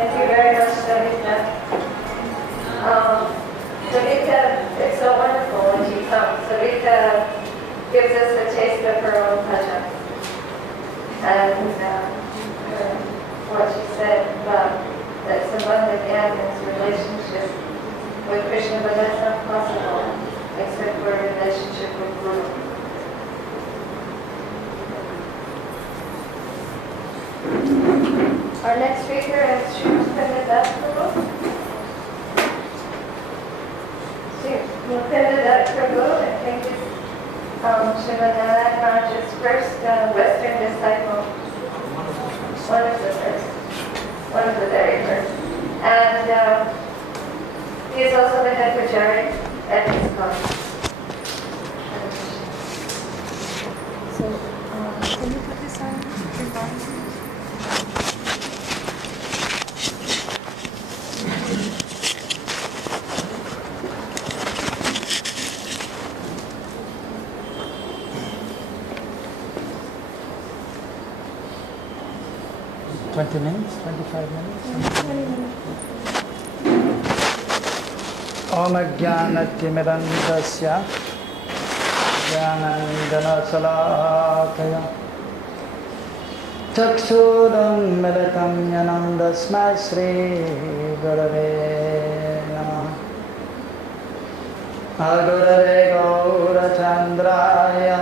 Thank you very much, Savita. Savita, it's so wonderful when she comes. Savita gives us a taste of her own bhajan. And what she said about that Sambandha Gyan's relationship with Krishna, but that's not possible except for a relationship with Guru. Our next speaker is Sri Mukunda prabhu. Sri Mukunda prabhu, I think is Srimad Narayana Maharaj's first Western disciple. One of the very first. And he is also the head pujari at his college. So, can you put this on your phone? 20 minutes, 25 minutes? 20 minutes. Om Jnanatimirandasya Jnanandanasalakaya Chakshudam Militam Yanam Dasmai Sri Gurave Namaha Agurave Gaurachandraya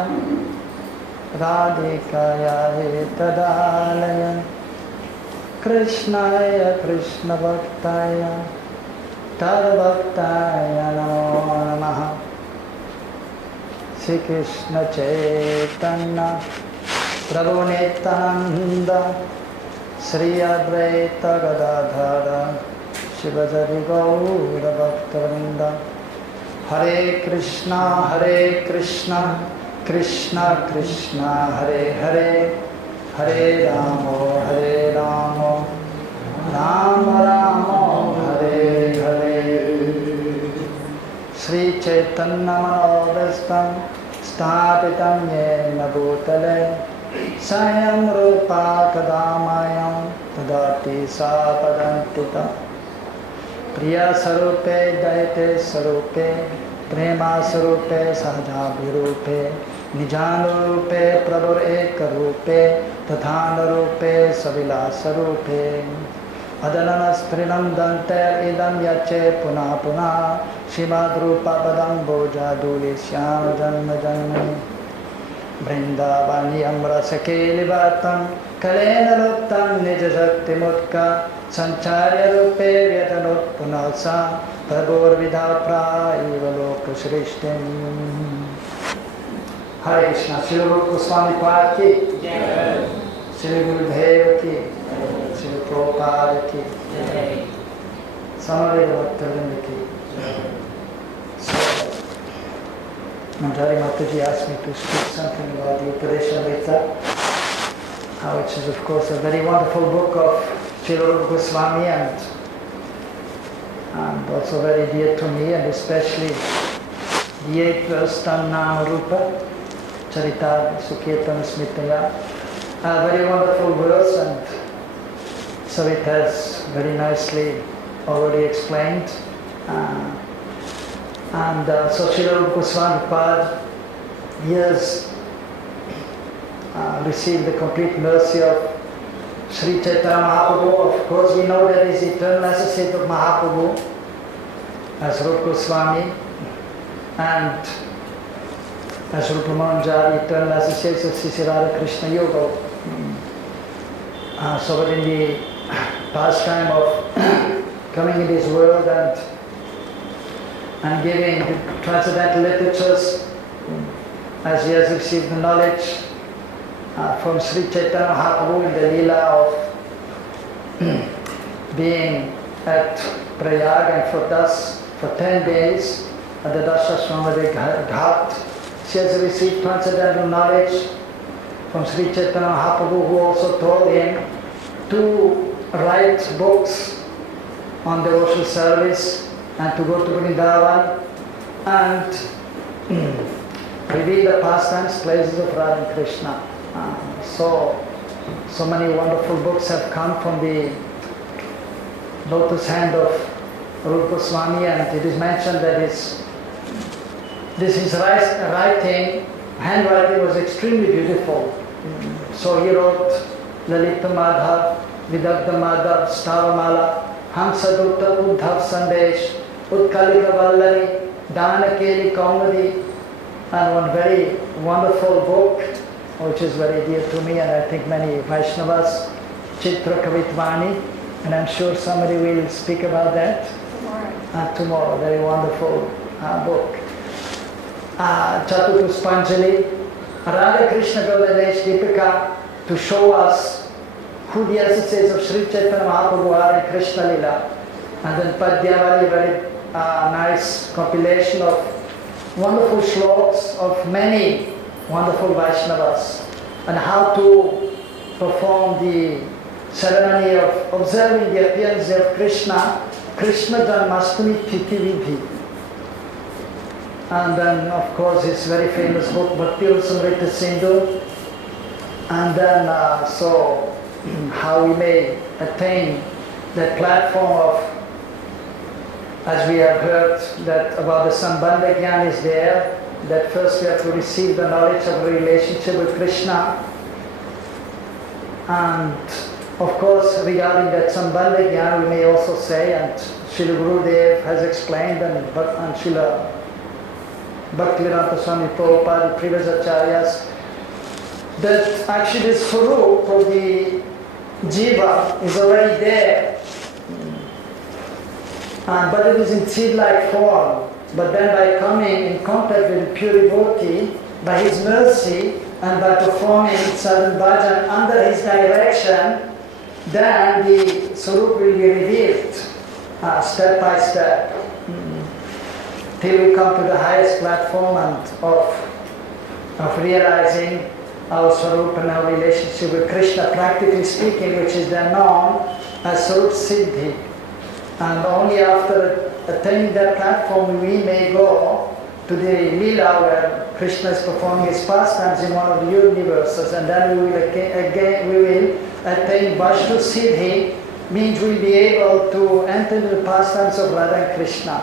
Radhikaya Hitadalaya Krishnaya Krishna Bhaktaya Tadbhaktaya Namo Namaha Sri Krishna Chaitanya Prabhu Nityananda Sri Advaita Gadadhara Shivajari Gaura Bhaktavinda Hare Krishna Krishna Krishna Hare Hare Hare Ramo Rama Rama Hare Hare Sri Chaitanya Manobhistam Sthapitam Yena Bhutale Sayam Rupa Kadamayam Tadati Sapadantita Priya Sarupe Daite Sarupe Prema Sarupe Sahajabhirupe Nijanurupe Prabhur Ekarupe Tathanurupe Savilasarupe Adananastrinam Danter Idam Yache Puna Puna Shimad Rupa Padam Boja Duli Shyam Janma Janmani Vrindavani Amrasakeli Vatam Kalena Luttam Nija Shakti Mutka Sancharya Rupe Vyatanut Punasa Prabhur Vidhapra Ivaloka Shrishtim Hare Krishna, Srila Rupa Goswami Pad ki, Srila Gurudeva ki, Srila Prabhupada ki, Samaveda Bhaktavinda ki. So, Manjari Mataji asked me to speak something about the Upadeshamrita, which is of course a very wonderful book of Srila Rupa Goswami and also very dear to me, and especially the 8th verse Tanna Rupa Charita Sukirtan Smitaya. A very wonderful verse, and so it has very nicely already explained. So Srila Rupa Goswami Pad, he has received the complete mercy of Sri Chaitanya Mahaprabhu. Of course, we know that he is eternal associate of Mahaprabhu as Rupa Goswami, and as Rupa Manjari, eternal associates of Sri Radha Krishna Yoga. So but in the pastime of coming in this world and giving transcendental literatures, as he has received the knowledge from Sri Chaitanya Mahaprabhu in the Leela of being at Prayag, and for 10 days at the Dashashramadi Ghat, she has received transcendental knowledge from Sri Chaitanya Mahaprabhu, who also told him to write books on devotional service and to go to Vrindavan and reveal the pastimes, places of Radha and Krishna. So many wonderful books have come from the lotus hand of Rupa Goswami, and it is mentioned that his writing, handwriting was extremely beautiful. So he wrote Lalita Madhav, Vidagdha Madhav, Stavamala, Hamsadutta Uddhav Sandesh, Utkalika Vallari, Danakeli Kaumadi, and one very wonderful book which is very dear to me and I think many Vaishnavas, Chitra Kavitvani, and I'm sure somebody will speak about that tomorrow. Very wonderful book. Chaturpuspanjali, Radha Krishna Gavadesh Deepika, to show us who the essence is of Sri Chaitanya Mahaprabhu are in Krishna Lila. And then Padyavali, very nice compilation of wonderful shlokas of many wonderful Vaishnavas and how to perform the ceremony of observing the appearance of Krishna, Krishna Janmastami Tithi Vidhi. And then of course his very famous book Bhakti Rasamrita Sindhu, and then so how we may attain that platform of, as we have heard that about the Sambandha Gyan is there, that first we have to receive the knowledge of a relationship with Krishna. And of course regarding that Sambandha Gyan we may also say, and Srila Gurudev has explained, and Srila Bhaktivedanta Swami Prabhupada, the previous acharyas, that actually the Swarup of the Jiva is already there. But it is in seed-like form. But then by coming in contact with pure devotee, by his mercy and by performing sadhan bhajan under his direction, then the Swarup will be revealed step by step. Till we come to the highest platform and of realizing our Swarup and our relationship with Krishna, practically speaking, which is then known as Swarup Siddhi. And only after attaining that platform we may go to the Leela where Krishna is performing his pastimes in one of the universes, and then we will attain Vaishnu Siddhi, means we will be able to enter into the pastimes of Radha and Krishna.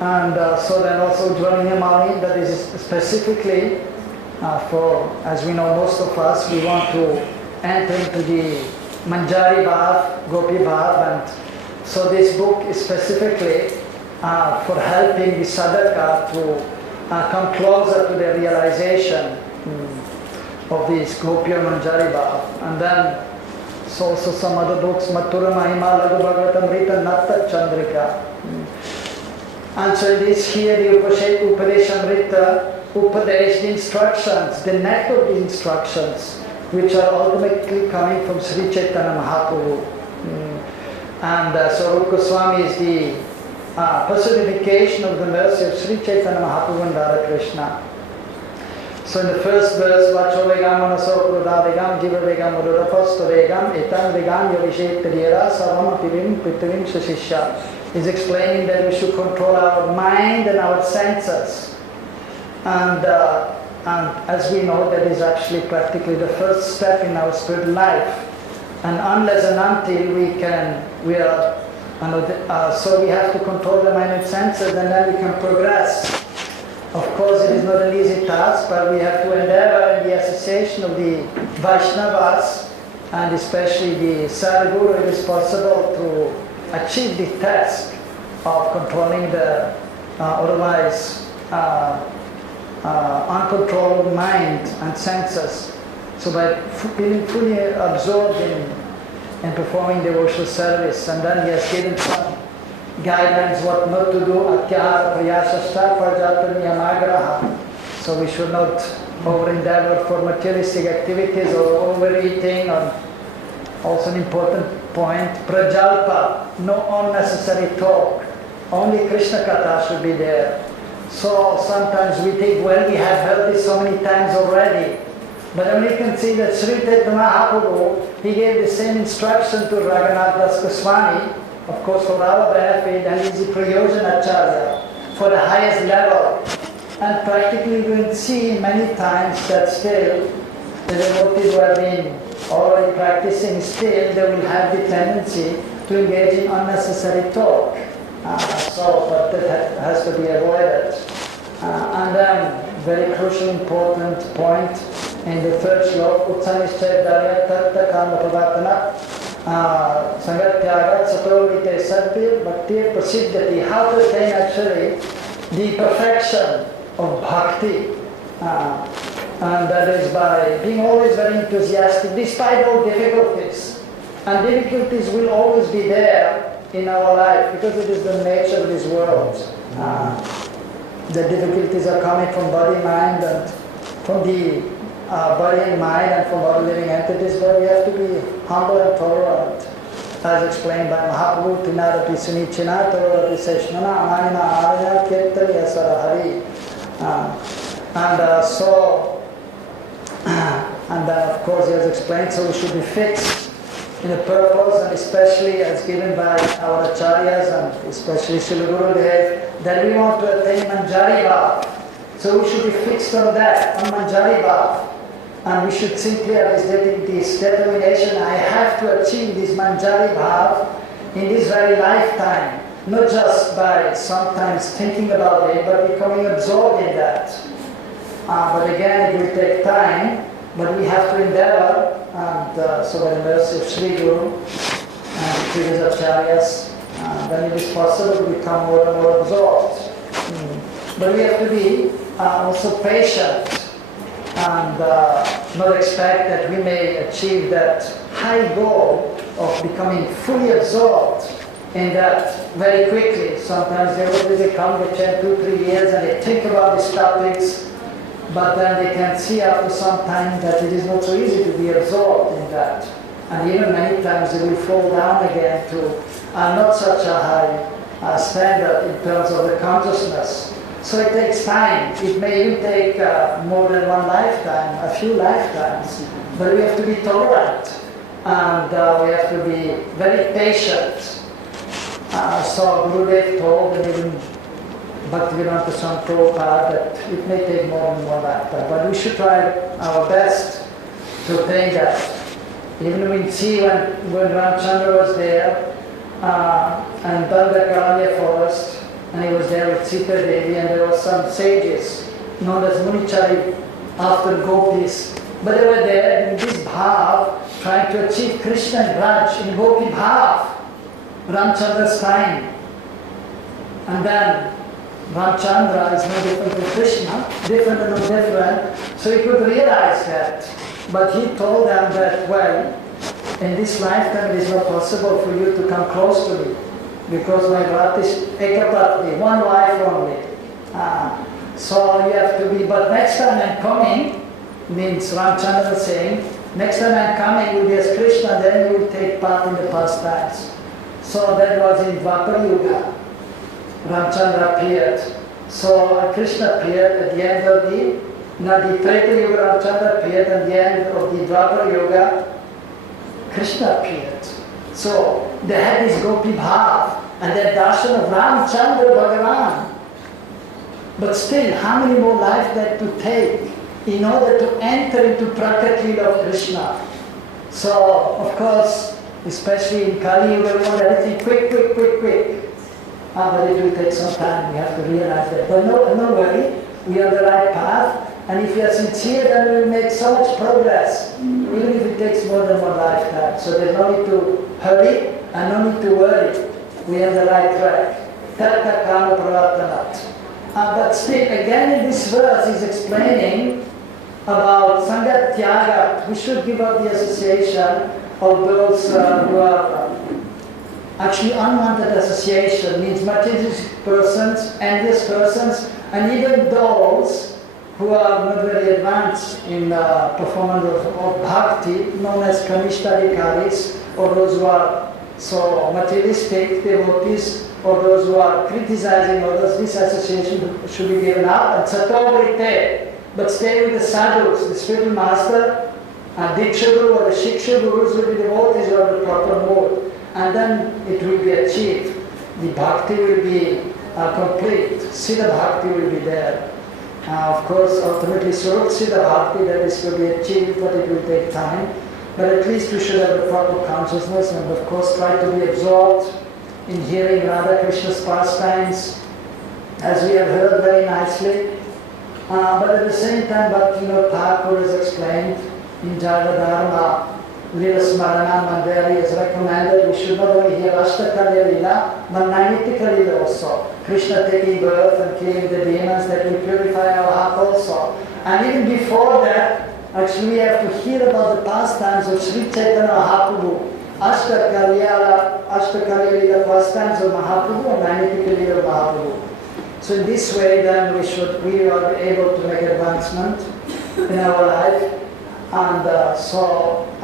And so then also Jvalanyamali, that is specifically for, as we know most of us, we want to enter into the Manjari Bhav, Gopi Bhav, and so this book is specifically for helping the sadhaka to come closer to the realization of this Gopi or Manjari Bhav. And then so also some other books, Mathura Mahima, Laghu Bhagavatam Rita Natta Chandrika. And so this here, the Upadeshamrita, Upadesh, the instructions, the net of the instructions, which are ultimately coming from Sri Chaitanya Mahaprabhu. And so Rupa Goswami is the personification of the mercy of Sri Chaitanya Mahaprabhu and Radha Krishna. So in the first verse, Vacho Vegam Manaso Kruda Vegam Jiva Vegam Ururapasto Vegam Etam Vegam Yavishet Triyara Savam Apivim Pitvim Shashisha, is explaining that we should control our mind and our senses. And as we know, that is actually practically the first step in our spiritual life. And unless and until so we have to control the mind and senses, and then we can progress. Of course, it is not an easy task, but we have to endeavor in the association of the Vaishnavas, and especially the Sadhguru, it is possible to achieve the task of controlling the otherwise uncontrolled mind and senses. So by being fully absorbed in performing devotional service, and then he has given some guidelines what not to do, atyahara prayasashta parjata niyamagraha. So we should not over-endeavor for materialistic activities or overeating, or also an important point, prajalpa, no unnecessary talk. Only Krishna Katha should be there. So sometimes we think, well, we have heard this so many times already. But then we can see that Sri Chaitanya Mahaprabhu, he gave the same instruction to Raghunath Das Goswami, of course for our benefit, and he's the Prayojana Acharya for the highest level. And practically we will see many times that still the devotees who have been already practicing, still they will have the tendency to engage in unnecessary talk. But that has to be avoided. And then, very crucial, important point in the third slok, Utsanischedaya Tatta Kama Pravatana Sangatyagat Satorite Sadhya Bhakti Prasiddhati. How to attain actually the perfection of bhakti. And that is by being always very enthusiastic despite all difficulties. And difficulties will always be there in our life because it is the nature of this world. The difficulties are coming from body, mind, and from the body and mind and from other living entities, but we have to be humble and tolerant. As explained by Mahaprabhu, Tinarapi Sunichina, Torapi Seshnana, Amanina Arya, Kirtani Asarahari. And then of course he has explained, so we should be fixed in a purpose, and especially as given by our acharyas and especially Srila Gurudev, that we want to attain Manjari Bhav. So we should be fixed on that, on Manjari Bhav. And we should simply have this determination, I have to achieve this Manjari Bhav in this very lifetime. Not just by sometimes thinking about it, but becoming absorbed in that. But again, it will take time, but we have to endeavor, and so by the mercy of Sri Guru and previous acharyas, then it is possible to become more and more absorbed. But we have to be also patient and not expect that we may achieve that high goal of becoming fully absorbed in that very quickly. Sometimes they will become, they spend 2-3 years and they think about these topics, but then they can see after some time that it is not so easy to be absorbed in that. And even many times they will fall down again to not such a high standard in terms of the consciousness. So it takes time. It may even take more than one lifetime, a few lifetimes. But we have to be tolerant and we have to be very patient. So Gurudev told, and even Bhaktivedanta Swami Prabhupada, that it may take more than one lifetime. But we should try our best to attain that. Even we see when Ramchandra was there and Dandakaranya forest, and he was there with Sita Devi, and there were some sages known as Munichari after gopis. But they were there in this bhav, trying to achieve Krishna and Raj in gopi bhav, Ramchandra's time. And then Ramchandra is no different from Krishna, different and no different, so he could realize that. But he told them that, well, in this lifetime it is not possible for you to come close to me, because my brat is ekapatni, one wife only. So you have to be, but next time I'm coming, means Ramchandra was saying, next time I'm coming will be as Krishna, then you will take part in the pastimes. So that was in Dwapara Yuga. Ramchandra appeared. So Krishna appeared at the end of the Treta Yuga. Ramchandra appeared at the end of the Dwapara Yuga. Krishna appeared. So they had this gopi bhav and their darshan of Ramchandra Bhagavan. But still, how many more lives that to take in order to enter into Prakat Leela of Krishna? So, of course, especially in Kali Yuga, we want everything quick. But it will take some time, we have to realize that. But no worry, we are on the right path, and if we are sincere, then we will make so much progress, even if it takes more than one lifetime. So there's no need to hurry, and no need to worry. We are on the right track. Tatta kama pravartanat. But still, again in this verse, he's explaining about Sangha Tyaga. We should give up the association of those who are actually unwanted association, means materialistic persons, envious persons, and even those who are not very advanced in performance of bhakti, known as kanishtarikaris, or those who are so materialistic devotees, or those who are criticizing others. This association should be given up, and satovrite, but stay with the sadhus, the spiritual master, Diksha Guru or the Shiksha Gurus will be devotees of the proper mode. And then it will be achieved. The bhakti will be complete. Siddha bhakti will be there. Of course, ultimately, Swarup Siddha bhakti, that is to be achieved, but it will take time. but at least we should have the proper consciousness and of course try to be absorbed in hearing Radha Krishna's pastimes, as we have heard very nicely. But at the same time, Thakur has explained in Java Dharma, Lila Smarana Mandari has recommended we should not only hear Ashtakalya Lila, but Naimitika Lila also. Krishna taking birth and killing the demons, that will purify our heart also. And even before that, actually we have to hear about the pastimes of Sri Chaitanya Mahaprabhu. Ashtakalya Lila pastimes of Mahaprabhu and Naimitika Lila of Mahaprabhu. So in this way then we are able to make advancement in our life. And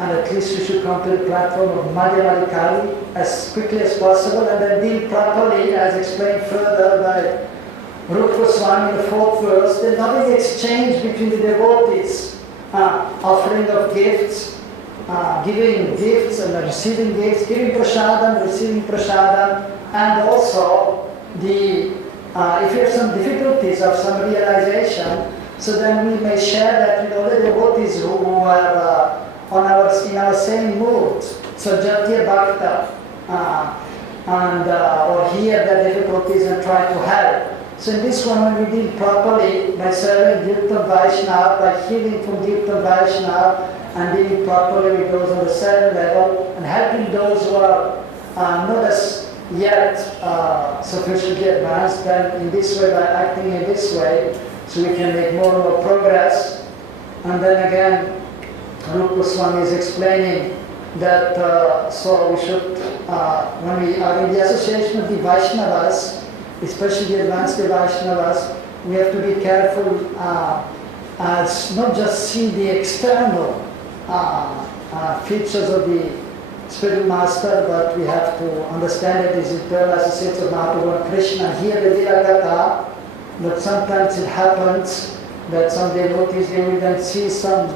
and at least we should come to the platform of Madhyamadikari as quickly as possible and then deal properly, as explained further by Rupa Goswami in the 4th verse. There's nothing exchange between the devotees, offering of gifts, giving gifts and receiving gifts, giving prasadam, receiving prasadam, and also if you have some difficulties of some realization, so then we may share that with other devotees who are in our same mood. So Jatya Bhakta, or hear their difficulties and try to help. So in this one, when we deal properly by serving Kirtan Vaishnava, by hearing from Kirtan Vaishnava, and dealing properly with those on the 7th level, and helping those who are not as yet sufficiently advanced, then in this way, by acting in this way, so we can make more and more progress. And then again, Rupa Goswami is explaining that so we should, when we are in the association of the Vaishnavas, especially the advanced Vaishnavas, we have to be careful as not just see the external features of the spiritual master, but we have to understand that these internal associates of Mahaprabhu and Krishna. Here the Lila Gatha, but sometimes it happens that some devotees, they will then see some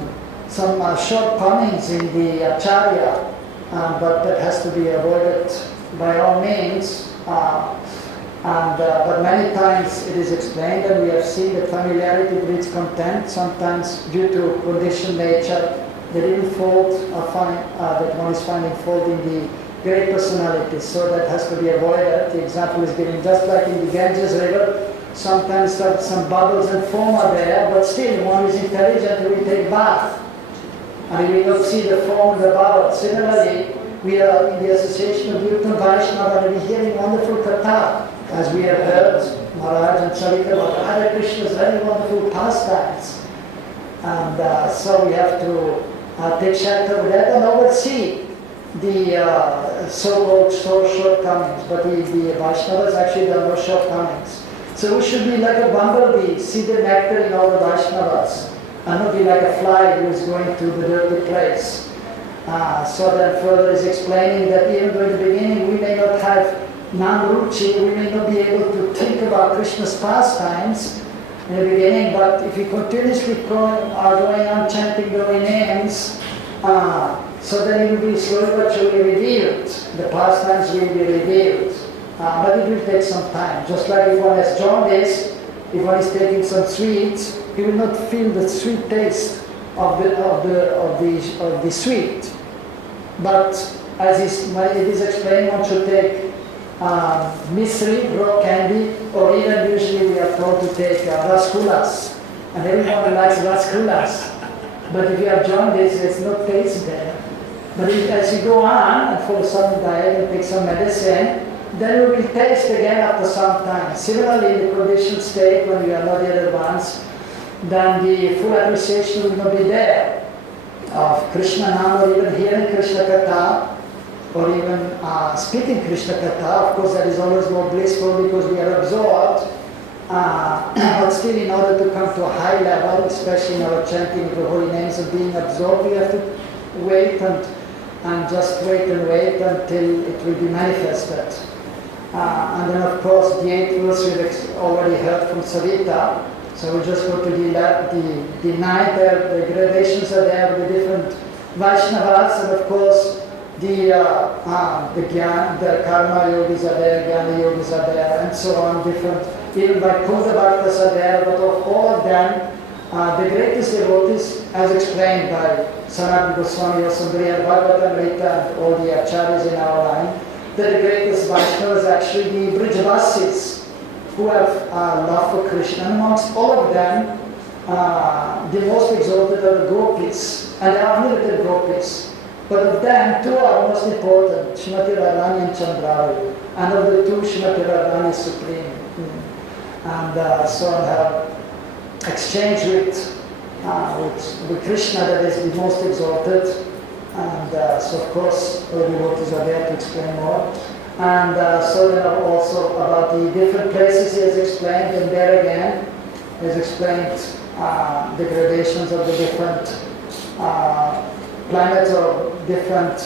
shortcomings in the acharya, but that has to be avoided by all means. But many times it is explained, and we have seen that familiarity breeds contempt. Sometimes due to conditioned nature, there is fault that one is finding fault in the great personalities. So that has to be avoided. The example is given just like in the Ganges River. Sometimes some bubbles and foam are there, but still one is intelligent, he will take bath. And he will not see the foam, the bubbles. Similarly, we are in the association of Kirtan Vaishnava and we are hearing wonderful katha, as we have heard Maharaj and Charita about Hare Krishna's very wonderful pastimes. And so we have to take shelter of that and oversee the so-called shortcomings. But the Vaishnavas, actually there are no shortcomings. So we should be like a bumblebee, see the nectar in all the Vaishnavas, and not be like a fly who is going to the dirty place. So then further is explaining that even though in the beginning we may not have Nam-ruchi, we may not be able to think about Krishna's pastimes in the beginning, but if we continuously are going on chanting the names, so then it will be slowly but surely revealed. The pastimes will be revealed. But it will take some time. Just like if one has jaundice, if one is taking some sweets, he will not feel the sweet taste of the sweet. But as it is explained, one should take misri, raw candy, or even usually we are told to take rasgullas. And everyone likes rasgullas. But if you have jaundice, there's no taste there. But as you go on and follow some diet and take some medicine, then we will taste again after some time. Similarly, in the conditioned state, when we are not yet advanced, then the full appreciation will not be there of Krishna Nam, or even hearing Krishna Katha, or even speaking Krishna Katha. Of course, that is always more blissful because we are absorbed. But still, in order to come to a high level, especially in our chanting of the holy names and being absorbed, we have to wait and just wait and wait until it will be manifested. And then of course the 8th verse we've already heard from Savita. So we'll just go to the 9th, the gradations are there with the different Vaishnavas, and of course the karma yogis are there, jnana yogis are there, and so on, different, even Mukunda bhaktas are there, but all of them the greatest devotees, as explained by Sanatana Goswami, Vasundari, and Bhagavatamrita, and all the acharyas in our line, that the greatest Vaishnavas are actually the Brijavasis, who have love for Krishna. And amongst all of them, the most exalted are the gopis, and there are unlimited gopis. But of them, two are most important, Srimati Radharani and Chandravali. And of the two, Srimati Radharani is supreme. And so I have exchanged with Krishna, that is the most exalted. And so of course, all the devotees are there to explain more. And so then also about the different places he has explained, and there again, he has explained the gradations of the different planets or different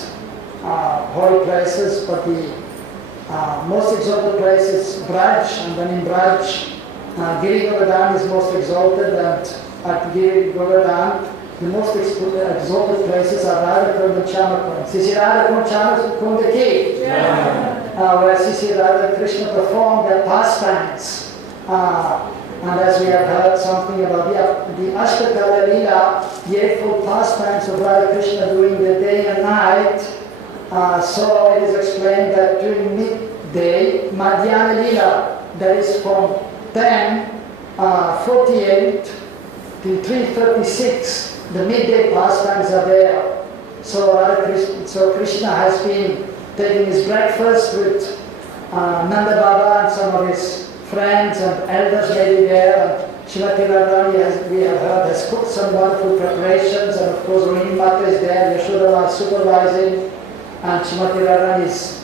holy places, but the most exalted place is Braj, and then in Braj, Giri Govardhan is most exalted, and at Giri Govardhan, the most exalted places are Radha-Kunda and Chamakund. Sisi Radha-Kunda Chamakund ki, where Sisi Radha Krishna performed their pastimes. And as we have heard something about the Ashtakala Leela, the eightfold pastimes of Radha Krishna during the day and night, so it is explained that during midday, Madhyana Leela, that is from 10:48 to 3:36, the midday pastimes are there. So Krishna has been taking his breakfast with Nanda Baba and some of his friends and elders may be there. And Srimati Radharani, as we have heard, has cooked some wonderful preparations, and of course Rohini Mata is there, Yashoda is supervising, and Srimati Radharani is,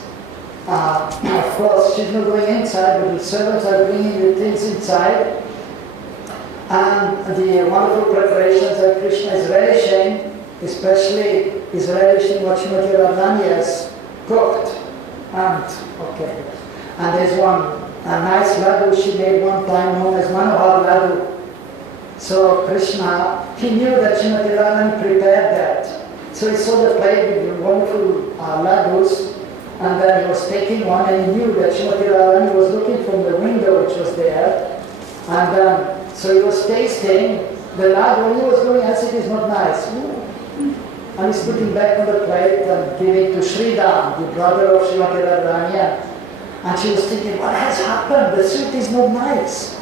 of course, she's not going inside, but the servants are bringing the things inside. And the wonderful preparations that Krishna is relishing, especially is relishing what Srimati Radharani has cooked. And there's a nice laddu she made one time known as Manohar laddu. So Krishna, he knew that Srimati Radharani prepared that. So he saw the plate with wonderful laddus, and then he was taking one, and he knew that Srimati Radharani was looking from the window which was there. And so he was tasting the laddu, and he was going, as it is not nice. And he's putting back on the plate and giving to Sridham, the brother of Srimati Radharani. And she was thinking, what has happened? The sweet is not nice.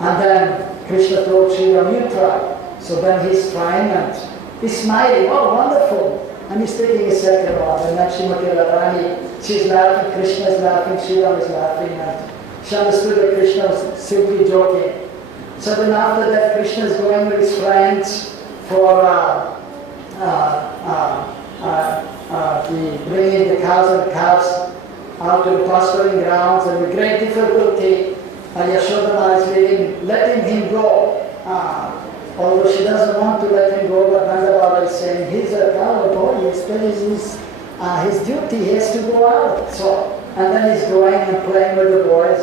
And then Krishna told Sridham, you try. So then he's trying and he's smiling, oh wonderful. And he's taking a second one. And then Srimati Radharani, she's laughing, Krishna is laughing, Sridham is laughing. And she understood that Krishna was simply joking. So then after that, Krishna is going with his friends for bringing the cows and calves out to the pasturing grounds, and with great difficulty, Yashoda is letting him go. Although she doesn't want to let him go, but Nanda Baba is saying, he's a cowboy, his duty, he has to go out. So, and then he's going and playing with the boys.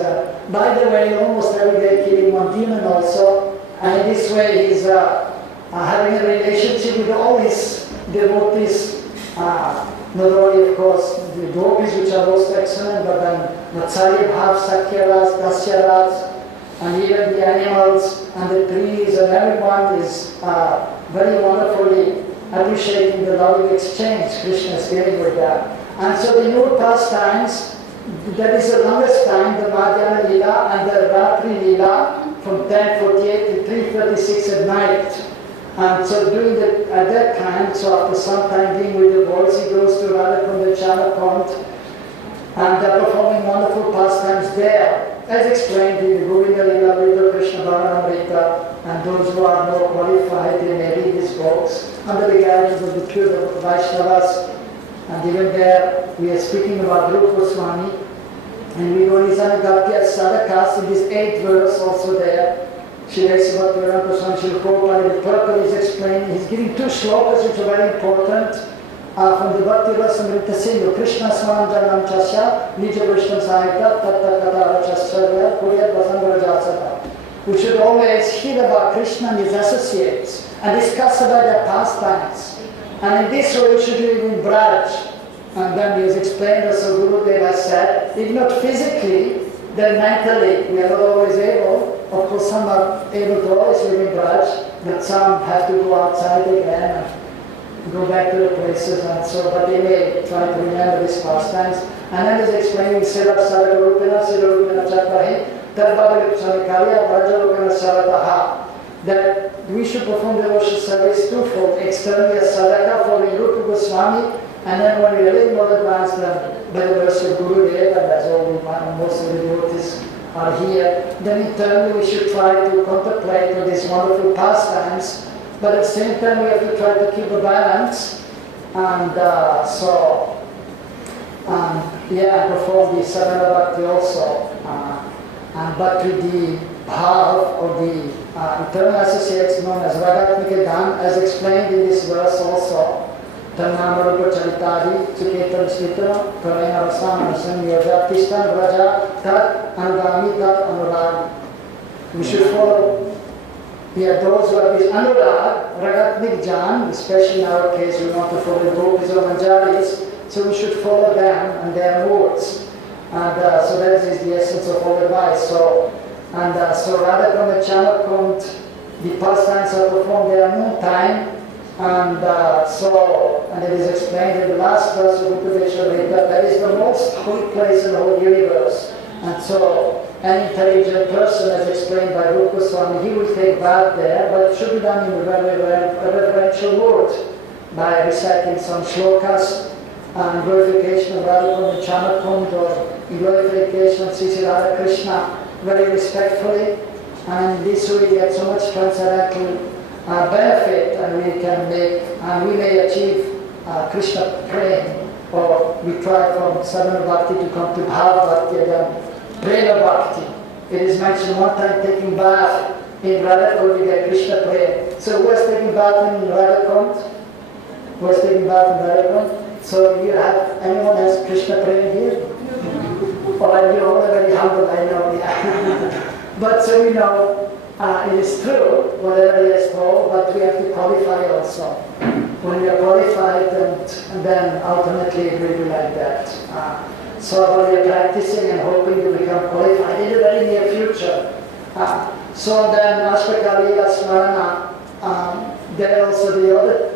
By the way, almost every day killing one demon also. And in this way he's having a relationship with all his devotees. Not only, of course, the gopis, which are most excellent, but then Vatsalya Bhav, Sakyaras, Dasyaras, and even the animals and the trees, and everyone is very wonderfully appreciating the loving exchange Krishna is giving with them. And so the new pastimes, that is the longest time, the Madhyana Leela and the Ratri Leela, from 10:48 to 3:36 at night. And so at that time, so after some time being with the boys, he goes to Radha-Kunda Chamakund, and they're performing wonderful pastimes there, as explained in the Govinda Leela, Vidya Krishna Bhavanamrita, and those who are more qualified, they may read these books, under the guidance of the pure Vaishnavas. And even there, we are speaking about Rupa Goswami, and we know Nizam Gapya Sadakas in this 8th verse also there. Shri Vaishnava Goswami Shri Prabhupada, the purport is explaining, he's giving 2 shlokas which are very important from the Bhakti Rasamrita Sindhu. Krishna Swaranjanam Chasya, Nija Vishnu Sahita, Tatta Kata Chasya, Kuriyat Vasangara Jasata. We should always hear about Krishna and his associates and discuss about their pastimes. And in this way we should live in Braj. And then he has explained, as Gurudev has said, if not physically, then mentally we are not always able of course some are able to always live in Braj, but some have to go outside again and go back to the places and so, but they may try to remember these pastimes. And then he's explaining Seva Saragarupina, Siddharupina Chatahi, Tarbhavik Sanikaya, Vrajalokana Sarataha, that we should perform devotional service twofold, externally as sadhaka following Rupa Goswami, and then when we are a little more advanced by the mercy of Guru Dev, and as all most of the devotees are here, then internally we should try to contemplate on these wonderful pastimes, but at the same time we have to try to keep a balance, and perform the sadhana bhakti also, but with the bhav of the eternal associates known as Ragatmika Dham, as explained in this verse also. Tanamarupa Charitadi, Suketan Smita, Karena Rasana Samyoja, Tistan Raja, Tat Anugami, Tat Anurag. We should follow those who have this Anurag, Ragatmik Jan, especially in our case we want to follow the gopis or manjaris, so we should follow them and their moods. And so that is the essence of all advice. So Radha Kund the pastimes are performed their noon time, and it is explained in the last verse of Upadesha that is the most holy place in the whole universe. And so an intelligent person, as explained by Rupa Goswami, he will take bath there, but it should be done in a reverential mood by reciting some shlokas and glorification of Radha Kund and Chamakund, or glorification of Sri Radha Krishna very respectfully, and this way we get so much transcendental benefit, and we may achieve Krishna prema, or we try from sadhana bhakti to come to bhava bhakti and then prema bhakti. It is mentioned one time taking bath in Radha Kund we get Krishna prema. So who is taking bath in Radha Kund? Who is taking bath in Radha Kund? So you have anyone has Krishna prema here? Or you're all very humble, I know. Yeah. But so we know it is true, whatever he has told, but we have to qualify also. When we are qualified, and then ultimately it will be like that. So we are practicing and hoping to become qualified in the very near future. So then Ashtakali Asmarana, there also the other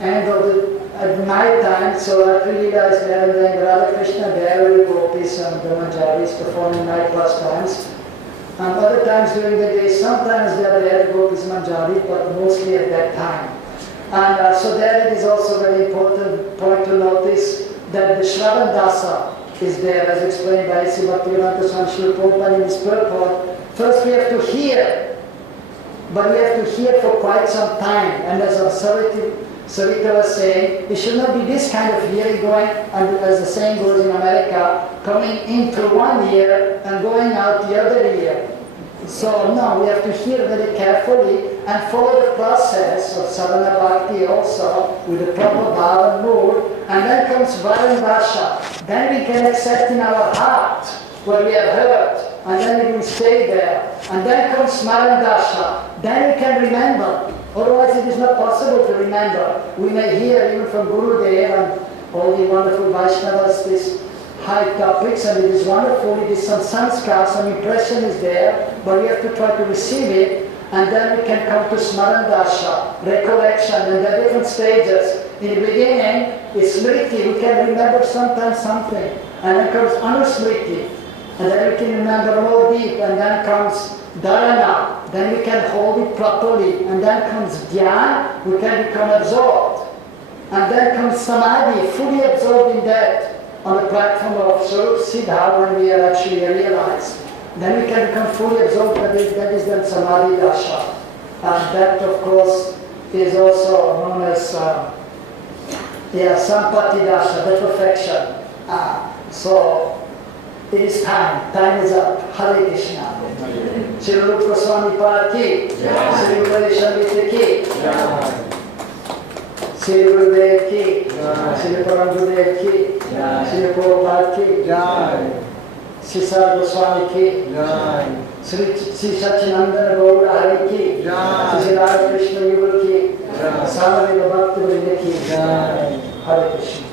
end of the at night time, so Ratrila is there, and then Radha Krishna there with gopis and the manjaris performing night pastimes. And other times during the day, sometimes they are there, gopis and manjari, but mostly at that time. And so there it is also very important point to notice that the Shravan Dasa is there, as explained by Sri Bhaktivedanta Swami Srila Prabhupada in his purport. First we have to hear, but we have to hear for quite some time, and as Sarita was saying, it should not be this kind of hearing going, and as the saying goes in America, coming in through one ear and going out the other ear. So no, we have to hear very carefully and follow the process of sadhana bhakti also with the proper bhava and mood, and then comes Varandasha. Then we can accept in our heart what we have heard, and then we will stay there. And then comes Smarandasha. Then we can remember. Otherwise it is not possible to remember. We may hear even from Guru Dev and all the wonderful Vaishnavas these high topics, and it is wonderful, it is some sanskar, some impression is there, but we have to try to receive it, and then we can come to Smarandasha, recollection, and there are different stages. In the beginning, it's smriti, we can remember sometimes something, and then comes anusmriti, and then we can remember more deep, and then comes dharana, then we can hold it properly, and then comes dhyan, we can become absorbed, and then comes samadhi, fully absorbed in that, on the platform of Swarup Siddha when we are actually realized. Then we can become fully absorbed, that is then samadhi dasha. And that of course is also known as sampati dasha, the perfection. So it is time is up. Hare Krishna. Shri Rupa Goswami Pad ki, Shri Upadesha ki, Shri Gurudev ki, Shri Param Gurudev ki, Shri Prabhupada ki, Shri Sar Goswami ki, Shri Sachinandana Gaura Hari ki, Shri Radha Krishna Yugal ki, Samaveda Bhakti Vrinda ki, Hare Krishna.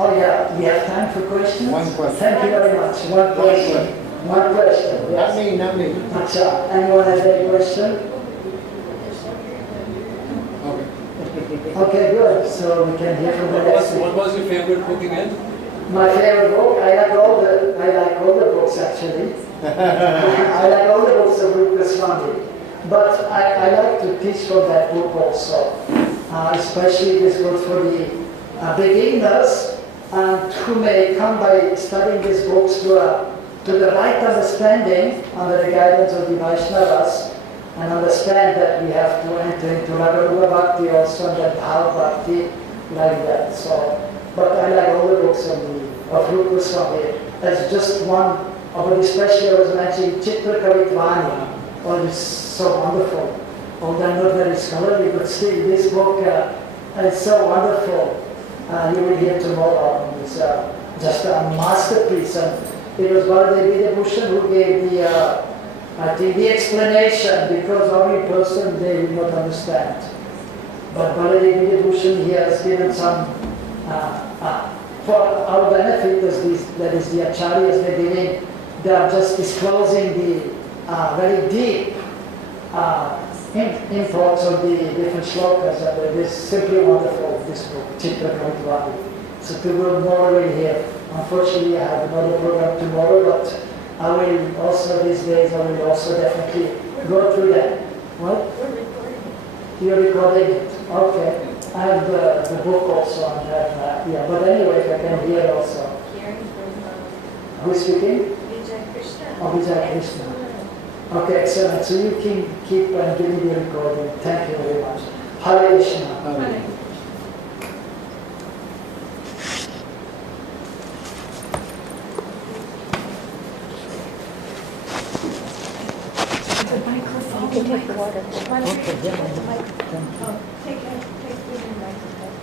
Oh yeah, we have time for questions? One question. Thank you very much. One question. One question, Not yes. me, not me. Acha, anyone has any question? Okay. Okay, good. So we can hear from the next What one. was your favorite book again? My favorite book, I like all the books actually. I like all the books of Rupa Swami. But I like to teach from that book also. Especially this book for the beginners and who may come by studying these books to the right understanding under the guidance of the Vaishnavas and understand that we have to enter into Ragaruga Bhakti also and then Bhava Bhakti like that. So, but I like all the books of Rupa Swami. As just one of the especially I was mentioning Chitra Kavitvani. Oh, it's so wonderful. Although I'm not very scholarly, but still this book is so wonderful. You will hear tomorrow. It's just a masterpiece. And it was Baladevi Bhushan who gave the explanation because every person they will not understand. But Baladevi Bhushan he has given some, for our benefit, that is the acharyas they're giving, they are just disclosing the very deep imports of the different shlokas, and it is simply wonderful, this book, Chitra Kavitvani. So to go more will hear. Unfortunately, I have another program tomorrow, but I will also, these days, I will also definitely go through that. What? You're recording it? Okay. I have the book also on that, yeah, but anyway, if I can hear also. Who is speaking? Oh, Vijay Krishna. Okay, excellent. So you can keep giving the recording. Thank you very much. Hare Krishna. Hare. You can take water. Okay, yeah, thank you. Take the microphone.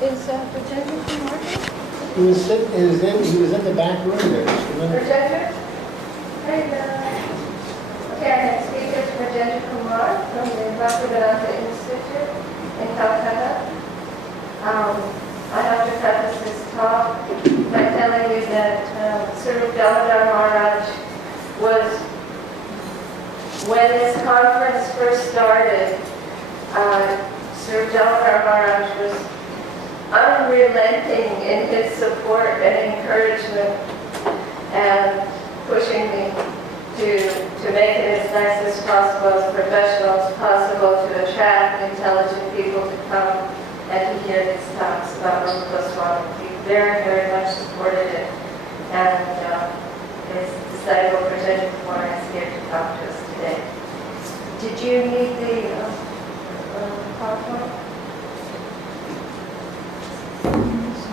Is Virginia from Martin? He was in the back room there. just a minute. Rajendra? Okay, our next speaker is Rajendra Kumar from the Bhaktivedanta Institute in Calcutta. I have to preface this talk by telling you that Sri Damodar Maharaj was, when this conference first started, Sri Damodar Maharaj was unrelenting in his support and encouragement and pushing me to make it as nice as possible, as professional as possible, to attract intelligent people to come and to hear these talks about Rupa Goswami. He very, very much supported it. And his disciple, Prajendra Kumar, is here to talk to us today. Did you need the